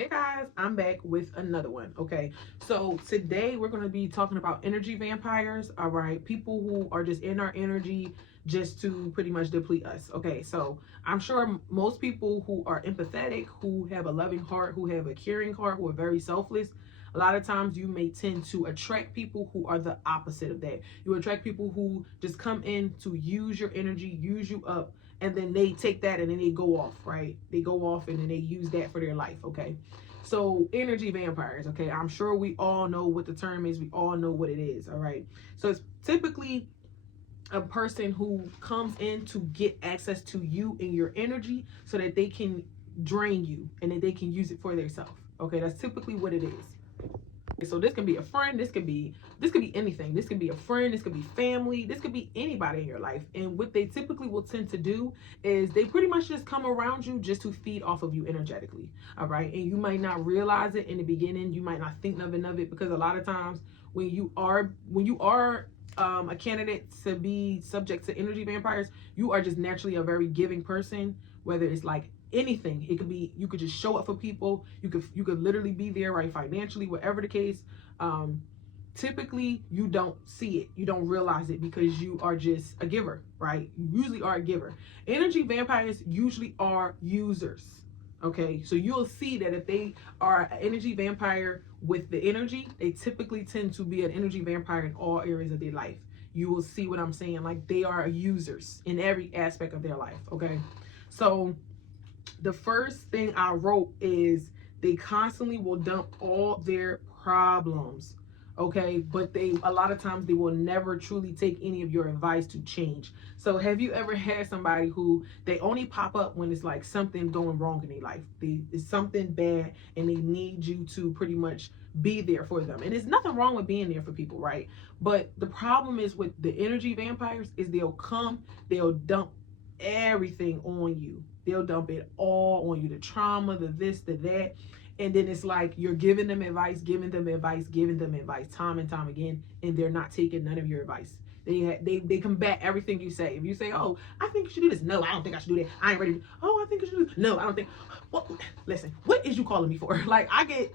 Hey guys, I'm back with another one. Okay, so today we're going to be talking about energy vampires. All right, people who are just in our energy just to pretty much deplete us. Okay, so I'm sure most people who are empathetic, who have a loving heart, who have a caring heart, who are very selfless, a lot of times you may tend to attract people who are the opposite of that. You attract people who just come in to use your energy, use you up, and then they take that and then they go off, right? They go off and then they use that for their life, okay? So energy vampires, okay? I'm sure we all know what the term is. We all know what it is, all right? So it's typically a person who comes in to get access to you and your energy so that they can drain you and that they can use it for themselves. Okay, that's typically what it is. So this can be a friend, this could be anything. This could be a friend, this could be family, this could be anybody in your life. And what they typically will tend to do is they pretty much just come around you just to feed off of you energetically. All right. And you might not realize it in the beginning. You might not think nothing of it because a lot of times when you are a candidate to be subject to energy vampires, you are just naturally a very giving person, whether it's like anything. It could be you could just show up for people. You could literally be there, right, financially, whatever the case. Typically you don't see it, you don't realize it because you are just a giver, right? You usually are a giver. Energy vampires usually are users. Okay, so you'll see that if they are an energy vampire with the energy, they typically tend to be an energy vampire in all areas of their life. You will see what I'm saying. Like, they are users in every aspect of their life. Okay, so the first thing I wrote is they constantly will dump all their problems. Okay, but they a lot of times they will never truly take any of your advice to change. So have you ever had somebody who they only pop up when it's like something going wrong in their life? It's something bad and they need you to pretty much be there for them. And there's nothing wrong with being there for people, right? But the problem is with the energy vampires is they'll dump everything on you. They'll dump it all on you. The trauma, the this, the that. And then it's like you're giving them advice, time and time again, and they're not taking none of your advice. They combat everything you say. If you say, "Oh, I think you should do this," "No, I don't think I should do that. I ain't ready." "Oh, I think you should do this." "No, I don't think." Well, listen, what is you calling me for? Like, I don't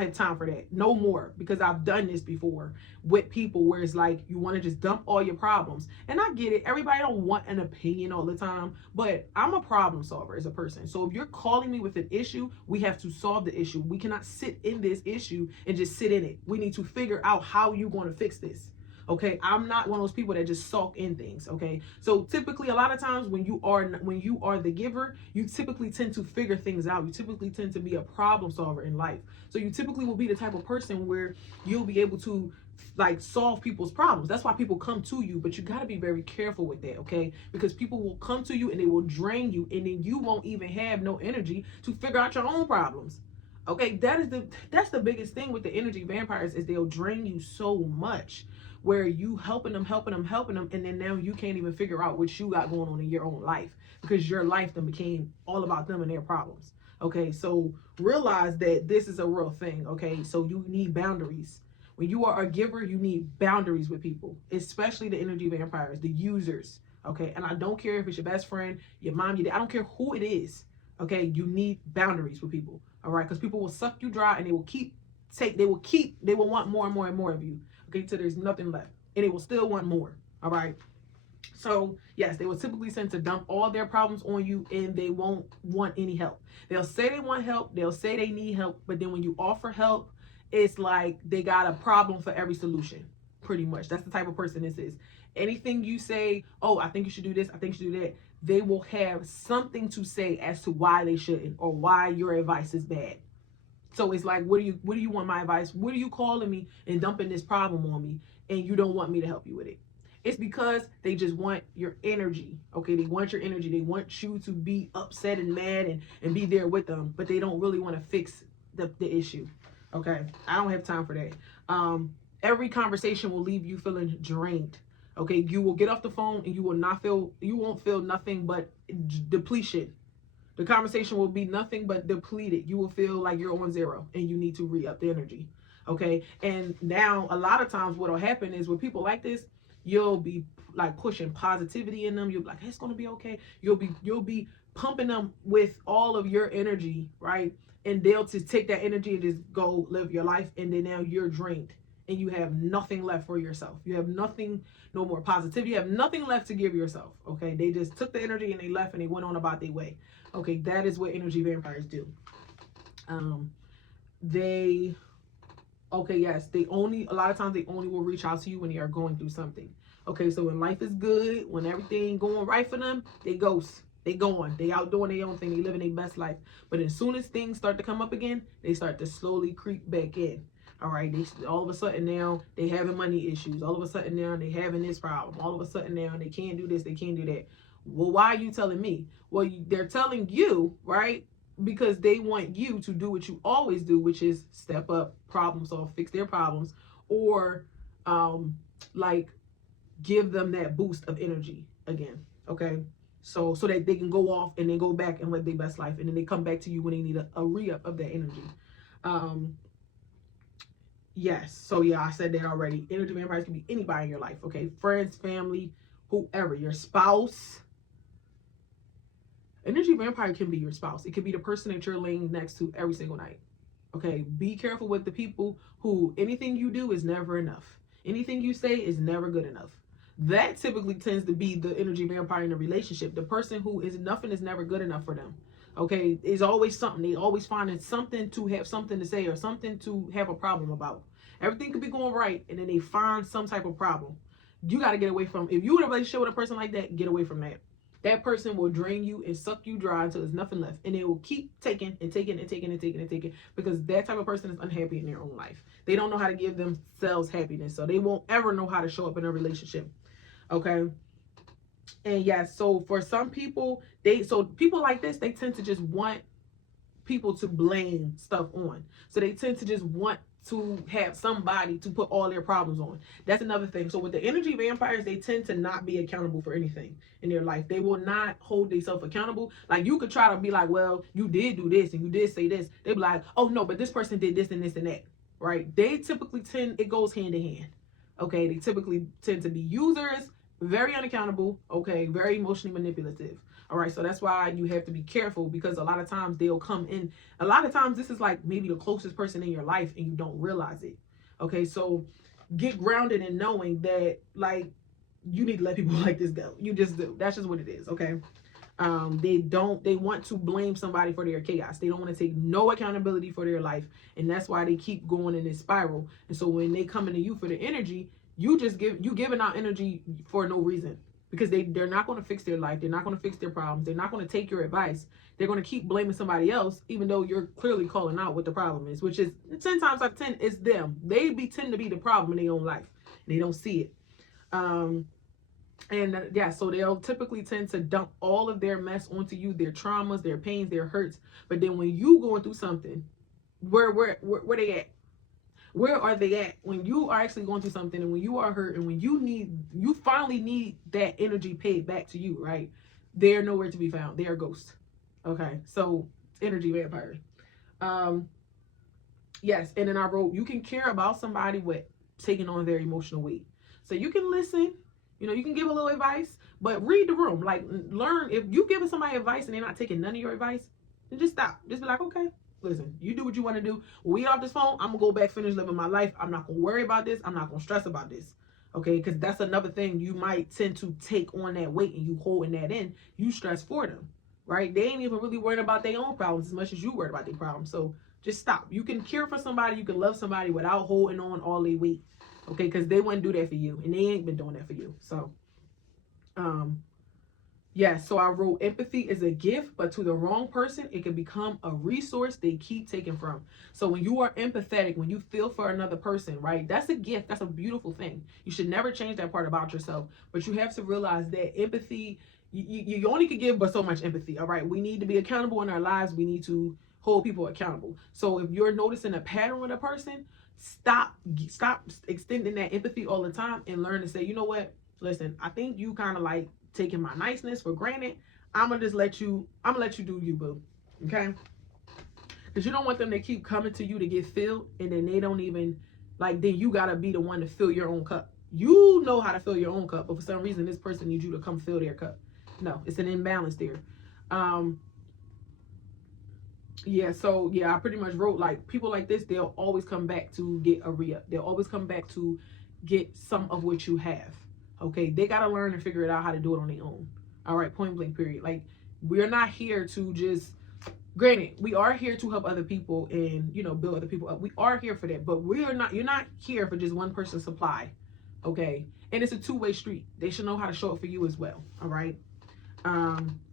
have time for that no more, because I've done this before with people where it's like you want to just dump all your problems. And I get it, everybody don't want an opinion all the time, but I'm a problem solver as a person. So if you're calling me with an issue, we have to solve the issue. We cannot sit in this issue and just sit in it. We need to figure out how you're going to fix this. Okay, I'm not one of those people that just sulk in things. Okay, so typically a lot of times when you are the giver, you typically tend to figure things out. You typically tend to be a problem solver in life. So you typically will be the type of person where you'll be able to like solve people's problems. That's why people come to you, but you got to be very careful with that. Okay, because people will come to you and they will drain you, and then you won't even have no energy to figure out your own problems. Okay, that's the biggest thing with the energy vampires is they'll drain you so much where you helping them, and then now you can't even figure out what you got going on in your own life because your life then became all about them and their problems. Okay, so realize that this is a real thing. Okay, so you need boundaries. When you are a giver, you need boundaries with people, especially the energy vampires, the users. Okay, and I don't care if it's your best friend, your mom, your dad, I don't care who it is. Okay, you need boundaries with people. All right, because people will suck you dry and they will want more and more and more of you. Okay, till there's nothing left, and they will still want more. All right, so yes, they will typically tend to dump all their problems on you, and they won't want any help. They'll say they want help, they'll say they need help, but then when you offer help, it's like they got a problem for every solution. Pretty much, that's the type of person this is. Anything you say, "Oh, I think you should do this, I think you should do that," they will have something to say as to why they shouldn't or why your advice is bad. So it's like, what do you want my advice? What are you calling me and dumping this problem on me, and you don't want me to help you with it? It's because they just want your energy. Okay, they want your energy. They want you to be upset and mad and be there with them, but they don't really want to fix the issue. Okay, I don't have time for that. Every conversation will leave you feeling drained. Okay, you will get off the phone and you won't feel nothing but depletion. The conversation will be nothing but depleted. You will feel like you're on zero and you need to re-up the energy. Okay. And now a lot of times what will happen is with people like this, you'll be like pushing positivity in them. You'll be like, "Hey, it's gonna be okay." You'll be pumping them with all of your energy, right? And they'll just take that energy and just go live your life, and then now you're drained and you have nothing left for yourself. You have nothing, no more positivity. You have nothing left to give yourself. Okay, they just took the energy and they left and they went on about their way. Okay, that is what energy vampires do. A lot of times they only will reach out to you when they are going through something. Okay, so when life is good, when everything going right for them, they ghost. They going. They out doing their own thing. They living their best life. But as soon as things start to come up again, they start to slowly creep back in. All right, all of a sudden now they having money issues. All of a sudden now they having this problem. All of a sudden now they can't do this, they can't do that. Well, why are you telling me? Well, they're telling you, right? Because they want you to do what you always do, which is step up, problem solve, fix their problems, or like give them that boost of energy again. Okay, so that they can go off and then go back and live their best life, and then they come back to you when they need a re-up of that energy. Yes, so yeah, I said that already. Energy vampires can be anybody in your life, okay? Friends, family, whoever, your spouse. Energy vampire can be your spouse. It could be the person that you're laying next to every single night. Okay, be careful with the people who anything you do is never enough. Anything you say is never good enough. That typically tends to be the energy vampire in a relationship. The person who is nothing is never good enough for them. Okay, it's always something. They always finding something to have something to say or something to have a problem about. Everything could be going right, and then they find some type of problem. You got to get away from. If you're in a relationship with a person like that, get away from that. That person will drain you and suck you dry until there's nothing left, and they will keep taking and taking and taking and taking and taking, because that type of person is unhappy in their own life. They don't know how to give themselves happiness, so they won't ever know how to show up in a relationship. Okay. And yes, so for some people, people like this, they tend to just want people to blame stuff on. So they tend to just want to have somebody to put all their problems on. That's another thing. So with the energy vampires, they tend to not be accountable for anything in their life. They will not hold themselves accountable. Like, you could try to be like, well, you did do this and you did say this. They'd be like, oh no, but this person did this and this and that. Right? They typically it goes hand in hand. Okay, they typically tend to be users, very unaccountable, okay, very emotionally manipulative. All right, so that's why you have to be careful, because a lot of times they'll come in. A lot of times this is like maybe the closest person in your life and you don't realize it. Okay, so get grounded in knowing that, like, you need to let people like this go. You just do. That's just what it is, okay? They want to blame somebody for their chaos. They don't want to take no accountability for their life, and that's why they keep going in this spiral. And so when they come into you for the energy, you giving out energy for no reason, because they're not going to fix their life. They're not going to fix their problems. They're not going to take your advice. They're going to keep blaming somebody else, even though you're clearly calling out what the problem is, which is 10 times out of 10, it's them. They tend to be the problem in their own life. They don't see it. So they'll typically tend to dump all of their mess onto you, their traumas, their pains, their hurts. But then when you going through something, where they at? Where are they at when you are actually going through something, and when you are hurt, and when you finally need that energy paid back to you, right? They're nowhere to be found. They are ghosts. Okay, so energy vampire. Yes, and then I wrote, you can care about somebody with taking on their emotional weight. So you can listen, you can give a little advice, but read the room. Like, learn. If you giving somebody advice and they're not taking none of your advice, then just stop. Just be like, okay, listen, you do what you want to do. When we off this phone, I'm gonna go back, finish living my life. I'm not gonna worry about this. I'm not gonna stress about this. Okay, because that's another thing. You might tend to take on that weight, and you holding that in. You stress for them, right? They ain't even really worried about their own problems as much as you worried about their problems. So just stop. You can care for somebody. You can love somebody without holding on all their weight. Okay, because they wouldn't do that for you, and they ain't been doing that for you. So, so I wrote, empathy is a gift, but to the wrong person, it can become a resource they keep taking from. So when you are empathetic, when you feel for another person, right, that's a gift. That's a beautiful thing. You should never change that part about yourself. But you have to realize that empathy, you only can give but so much empathy, all right? We need to be accountable in our lives. We need to hold people accountable. So if you're noticing a pattern with a person, stop extending that empathy all the time, and learn to say, you know what, listen, I think you kind of like taking my niceness for granted. I'm gonna let you do you, boo. Okay, because you don't want them to keep coming to you to get filled, and then they don't even, like, then you gotta be the one to fill your own cup. You know how to fill your own cup, but for some reason this person needs you to come fill their cup. No, it's an imbalance there. Yeah, so yeah, I pretty much wrote like people like this, they'll always come back to get a re-up. They'll always come back to get some of what you have. Okay, they gotta learn and figure it out how to do it on their own. All right, point blank period. Like, we're not here to just, granted, we are here to help other people and, you know, build other people up. We are here for that, but we're not, you're not here for just one person's supply. Okay, and it's a two-way street. They should know how to show up for you as well. All right.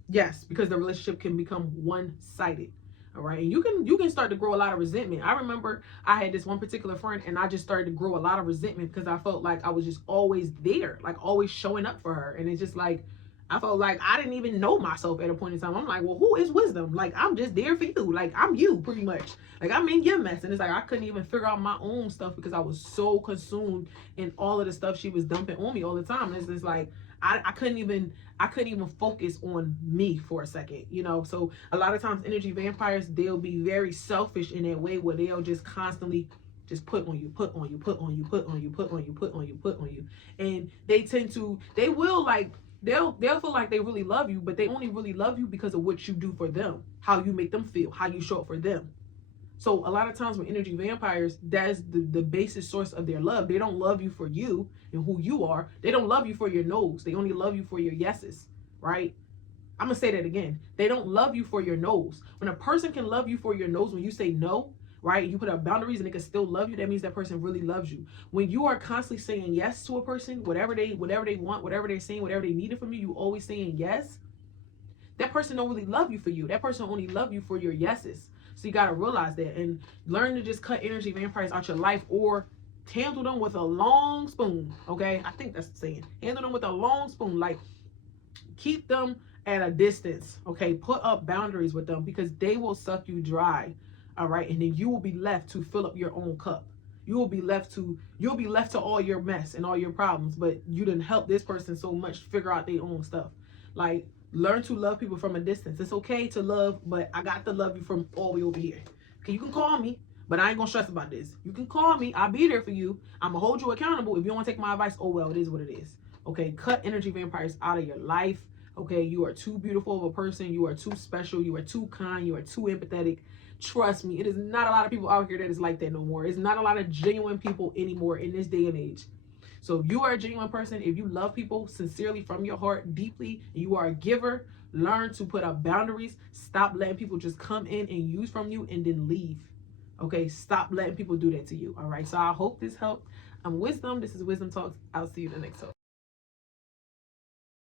Yes, because the relationship can become one-sided. All right, and you can start to grow a lot of resentment. I remember I had this one particular friend, and I just started to grow a lot of resentment because I felt like I was just always there, like always showing up for her, and it's just like I felt like I didn't even know myself at a point in time. I'm like, well, who is Wisdom? Like, I'm just there for you. Like, I'm you pretty much. Like, I'm in your mess, and it's like I couldn't even figure out my own stuff because I was so consumed in all of the stuff she was dumping on me all the time. And it's just like I couldn't even focus on me for a second, you know. So a lot of times energy vampires, they'll be very selfish in that way where they'll just constantly just put on you, put on you, put on you, put on you, put on you, put on you, put on you. And they will like they'll feel like they really love you, but they only really love you because of what you do for them, how you make them feel, how you show up for them. So a lot of times with energy vampires, that's the basic source of their love. They don't love you for you and who you are. They don't love you for your no's. They only love you for your yeses, right? I'm going to say that again. They don't love you for your no's. When a person can love you for your no's, when you say no, right, you put up boundaries and they can still love you, that means that person really loves you. When you are constantly saying yes to a person, whatever they want, whatever they're saying, whatever they needed from you, you always saying yes, that person don't really love you for you. That person only love you for your yeses. So you got to realize that and learn to just cut energy vampires out your life or handle them with a long spoon. Okay, I think that's the saying. Handle them with a long spoon. Like, keep them at a distance. Okay, put up boundaries with them because they will suck you dry. All right, and then you will be left to fill up your own cup. You'll be left to all your mess and all your problems, but you didn't help this person so much figure out their own stuff. Like, learn to love people from a distance. It's okay to love, but I got to love you from all the way over here. Okay, you can call me, but I ain't gonna stress about this. You can call me. I'll be there for you. I'm gonna hold you accountable. If you don't want to take my advice, oh well, it is what it is. Okay, cut energy vampires out of your life. Okay, you are too beautiful of a person. You are too special. You are too kind. You are too empathetic. Trust me, it is not a lot of people out here that is like that no more. It's not a lot of genuine people anymore in this day and age. So if you are a genuine person, if you love people sincerely from your heart, deeply, you are a giver, learn to put up boundaries. Stop letting people just come in and use from you and then leave. Okay, stop letting people do that to you. All right, so I hope this helped. I'm Wisdom. This is Wisdom Talks. I'll see you in the next talk.